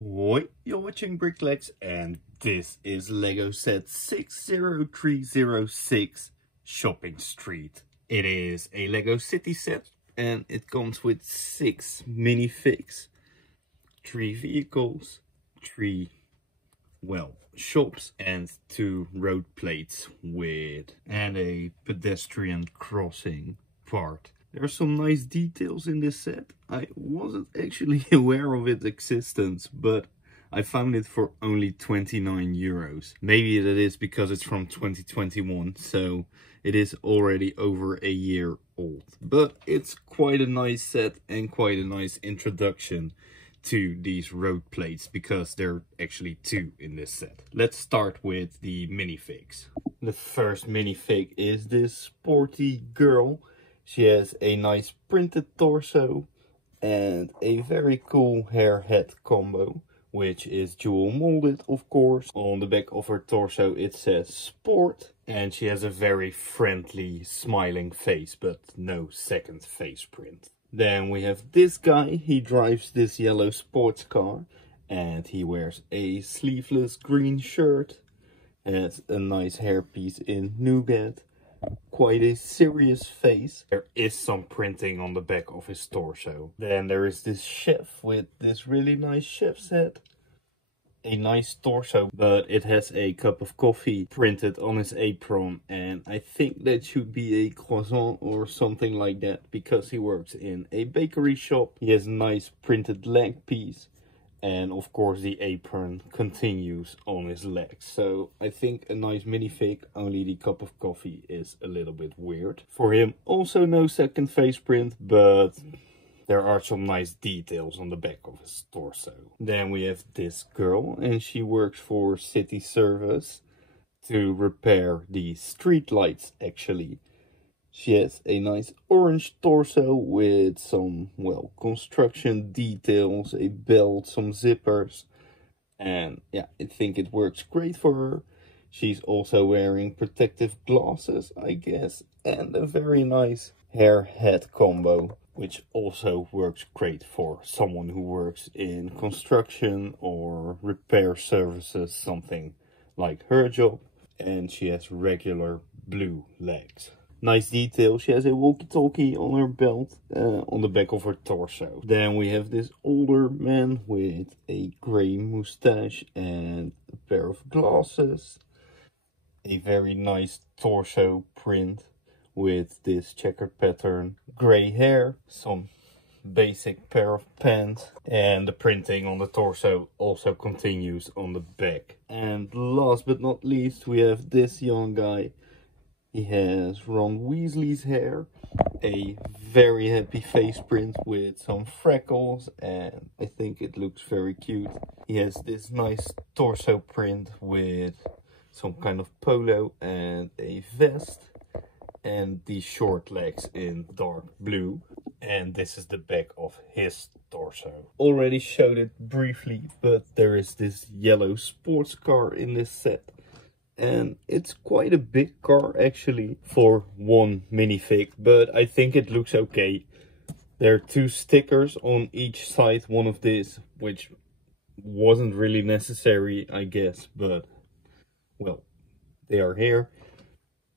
Hoi, you're watching BrickLex and this is Lego set 60306 Shopping Street. It is a Lego City set and it comes with 6 minifigs, 3 vehicles, 3, shops and 2 road plates and a pedestrian crossing part. There are some nice details in this set. I wasn't actually aware of its existence, but I found it for only 29 euros. Maybe that is because it's from 2021, so it is already over a year old. But it's quite a nice set and quite a nice introduction to these road plates, because there are actually 2 in this set. Let's start with the minifigs. The first minifig is this sporty girl. She has a nice printed torso and a very cool hair head combo, which is dual molded, of course. On the back of her torso it says sport, and she has a very friendly smiling face, but no second face print. Then we have this guy. He drives this yellow sports car and he wears a sleeveless green shirt, has a nice hairpiece in nougat. Quite a serious face. There is some printing on the back of his torso. Then there is this chef with this really nice chef's hat. A nice torso, but it has a cup of coffee printed on his apron, and I think that should be a croissant or something like that, because he works in a bakery shop. He has a nice printed leg piece. And of course the apron continues on his legs. So I think a nice minifig, only the cup of coffee is a little bit weird. For him also no second face print, but there are some nice details on the back of his torso. Then we have this girl, and she works for city service to repair the street lights actually. She has a nice orange torso with some, construction details, a belt, some zippers. And yeah, I think it works great for her. She's also wearing protective glasses, I guess, and a very nice hair head combo, which also works great for someone who works in construction or repair services, something like her job. And she has regular blue legs. Nice detail. She has a walkie-talkie on her belt, on the back of her torso. Then we have this older man with a grey moustache and a pair of glasses. A very nice torso print with this checkered pattern. Grey hair, some basic pair of pants, and the printing on the torso also continues on the back. And last but not least, we have this young guy. He has Ron Weasley's hair, a very happy face print with some freckles, and I think it looks very cute. He has this nice torso print with some kind of polo and a vest, and these short legs in dark blue. And this is the back of his torso. Already showed it briefly, but there is this yellow sports car in this set. And it's quite a big car actually for one minifig, but I think it looks okay. There are 2 stickers on each side, one of these, which wasn't really necessary, I guess, but well, they are here.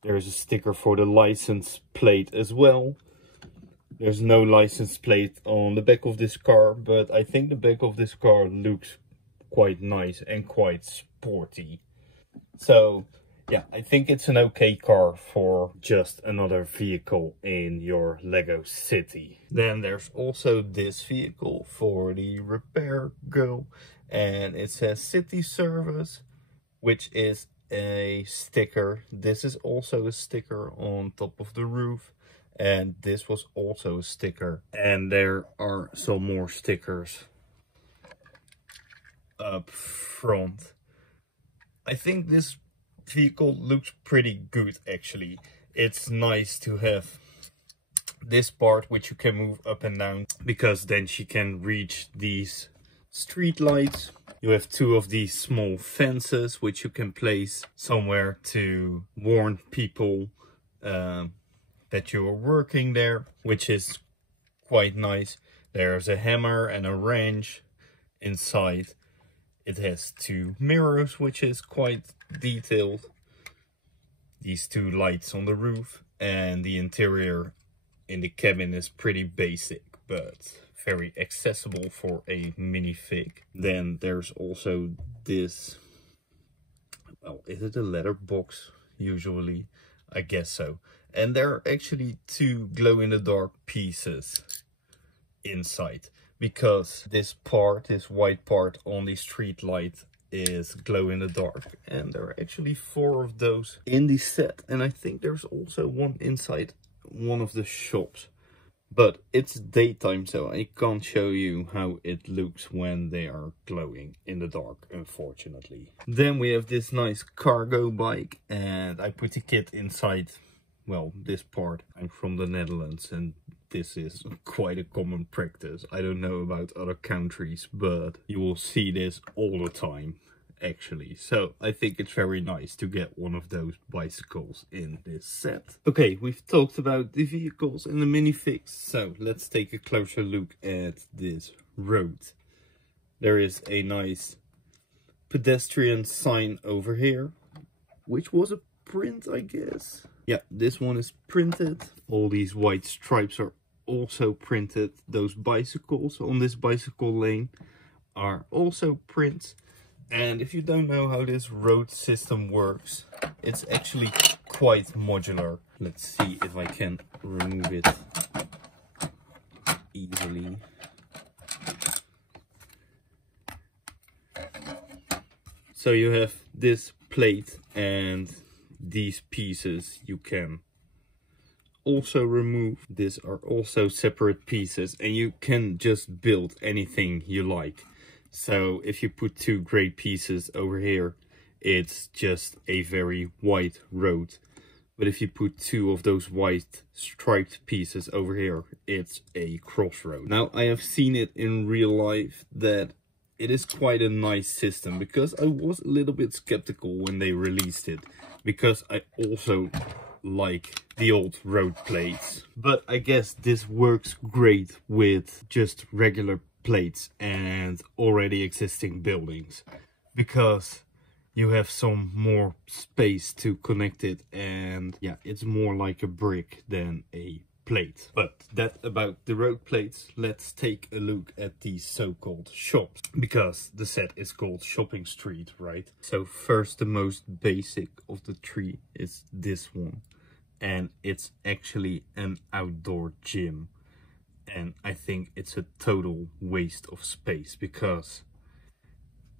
There's a sticker for the license plate as well. There's no license plate on the back of this car, but I think the back of this car looks quite nice and quite sporty. So yeah, I think it's an okay car for just another vehicle in your Lego city. Then there's also this vehicle for the repair girl, and it says city service, which is a sticker. This is also a sticker on top of the roof, and this was also a sticker. And there are some more stickers up front. I think this vehicle looks pretty good actually. It's nice to have this part which you can move up and down, because then she can reach these street lights. You have 2 of these small fences which you can place somewhere to warn people that you are working there, which is quite nice. There's a hammer and a wrench inside. It has two mirrors, which is quite detailed. These two lights on the roof, and the interior in the cabin is pretty basic, but very accessible for a minifig. Then there's also this, well, is it a letter box? Usually, I guess so. And there are actually two glow-in-the-dark pieces inside, because this part, this white part on the street light, is glow-in-the-dark, and there are actually 4 of those in the set. And I think there's also one inside one of the shops, but it's daytime, so I can't show you how it looks when they are glowing in the dark, unfortunately. Then we have this nice cargo bike, and I put the kit inside, well, this part. I'm from the Netherlands, and this is quite a common practice. I don't know about other countries, but you will see this all the time, actually. So I think it's very nice to get one of those bicycles in this set. Okay, we've talked about the vehicles and the minifigs, so let's take a closer look at this road. There is a nice pedestrian sign over here, which was a print, I guess. Yeah, this one is printed. All these white stripes are also printed. Those bicycles on this bicycle lane are also prints. And if you don't know how this road system works, it's actually quite modular. Let's see if I can remove it easily. So you have this plate and these pieces you can also remove. These are also separate pieces, and you can just build anything you like. So if you put 2 gray pieces over here, it's just a very white road. But if you put 2 of those white striped pieces over here, it's a crossroad. Now, I have seen it in real life that it is quite a nice system, because I was a little bit skeptical when they released it, because I also like the old road plates. But I guess this works great with just regular plates and already existing buildings, because you have some more space to connect it, and yeah, it's more like a brick than a plate. But that about the road plates. Let's take a look at these so-called shops, because the set is called Shopping Street, right? So first, the most basic of the 3 is this one, and it's actually an outdoor gym. And I think it's a total waste of space, because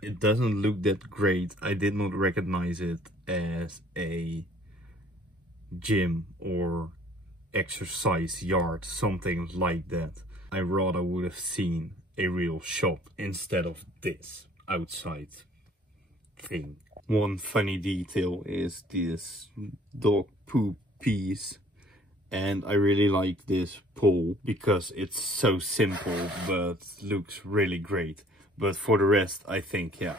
it doesn't look that great. I did not recognize it as a gym or exercise yard, something like that. I rather would have seen a real shop instead of this outside thing. One funny detail is this dog poop piece, and I really like this pole because it's so simple but looks really great. But for the rest, I think, yeah,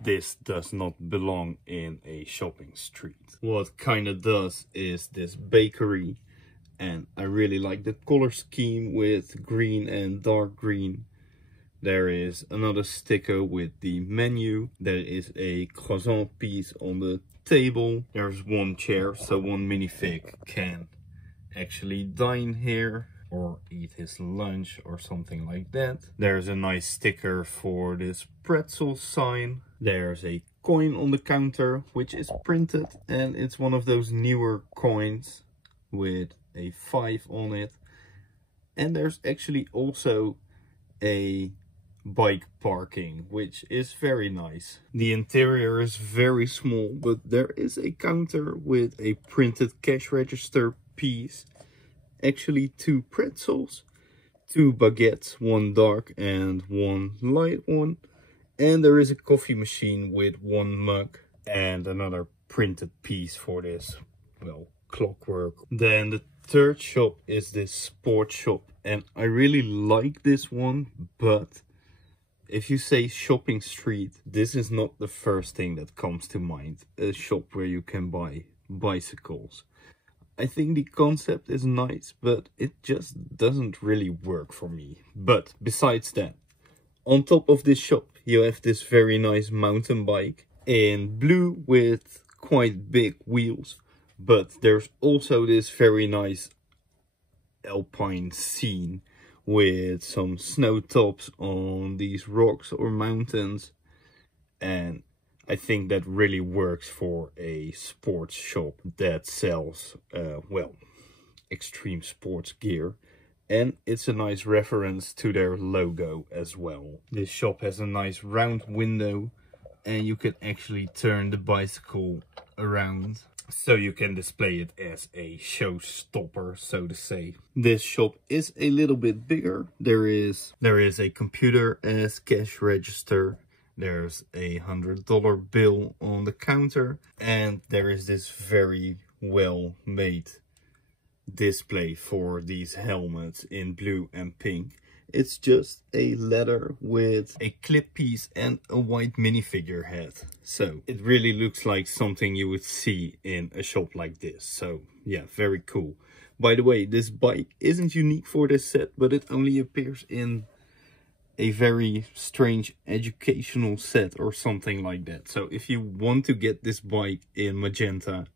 this does not belong in a shopping street. What kind of does is this bakery, and I really like the color scheme with green and dark green. There is another sticker with the menu. There is a croissant piece on the table. There's one chair, so one minifig can actually dine here or eat his lunch or something like that. There's a nice sticker for this pretzel sign. There's a coin on the counter, which is printed, and it's one of those newer coins with a 5 on it. And there's actually also a bike parking, which is very nice. The interior is very small, but there is a counter with a printed cash register piece, actually 2 pretzels, 2 baguettes, one dark and one light one, and there is a coffee machine with 1 mug and another printed piece for this, well, clockwork. Then the third shop is this sports shop, and I really like this one, but if you say shopping street, this is not the first thing that comes to mind. A shop where you can buy bicycles. I think the concept is nice, but it just doesn't really work for me. But besides that, On top of this shop, you have this very nice mountain bike in blue with quite big wheels. But there's also this very nice alpine scene with some snow tops on these rocks or mountains. And I think that really works for a sports shop that sells, well, extreme sports gear. And it's a nice reference to their logo as well. This shop has a nice round window and you can actually turn the bicycle around so you can display it as a showstopper, so to say. This shop is a little bit bigger. There is a computer as cash register. There's a $100 bill on the counter. And there is this very well made display for these helmets in blue and pink. It's just a leather with a clip piece and a white minifigure head. So it really looks like something you would see in a shop like this. So yeah, very cool. By the way, this bike isn't unique for this set, but it only appears in a very strange educational set or something like that. So if you want to get this bike in magenta,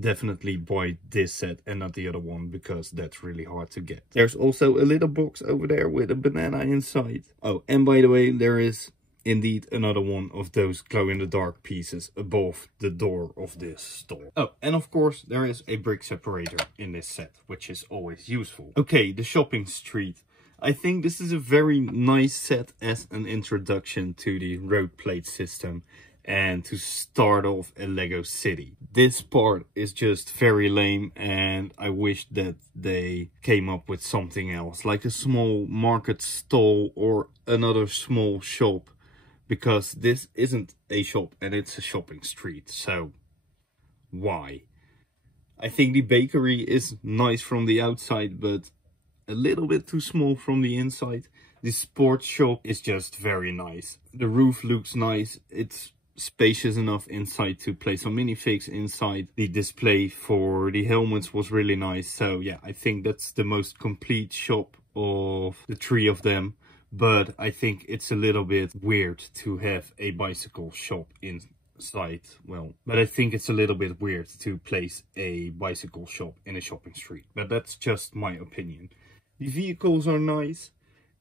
definitely buy this set and not the other one, because that's really hard to get. There's also a little box over there with a banana inside. Oh, and by the way, there is indeed another one of those glow-in-the-dark pieces above the door of this store. Oh, and of course there is a brick separator in this set, which is always useful. Okay, the shopping street. I think this is a very nice set as an introduction to the road plate system and to start off a Lego city. This part is just very lame, and I wish that they came up with something else, like a small market stall or another small shop, because this isn't a shop and it's a shopping street, so why? I think the bakery is nice from the outside, but a little bit too small from the inside. The sports shop is just very nice. The roof looks nice. It's spacious enough inside to play some minifigs inside. The display for the helmets was really nice. So yeah, I think that's the most complete shop of the three of them. But I think it's a little bit weird to have a bicycle shop inside. Well, but I think it's a little bit weird to place a bicycle shop in a shopping street. But that's just my opinion. The vehicles are nice.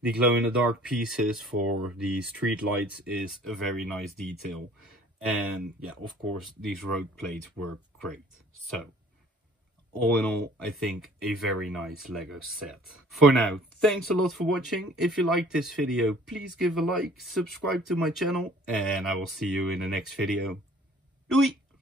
The glow-in-the-dark pieces for the street lights is a very nice detail. And yeah, of course, these road plates were great. So, all in all, I think a very nice Lego set. For now, thanks a lot for watching. If you liked this video, please give a like, subscribe to my channel, and I will see you in the next video. Doei!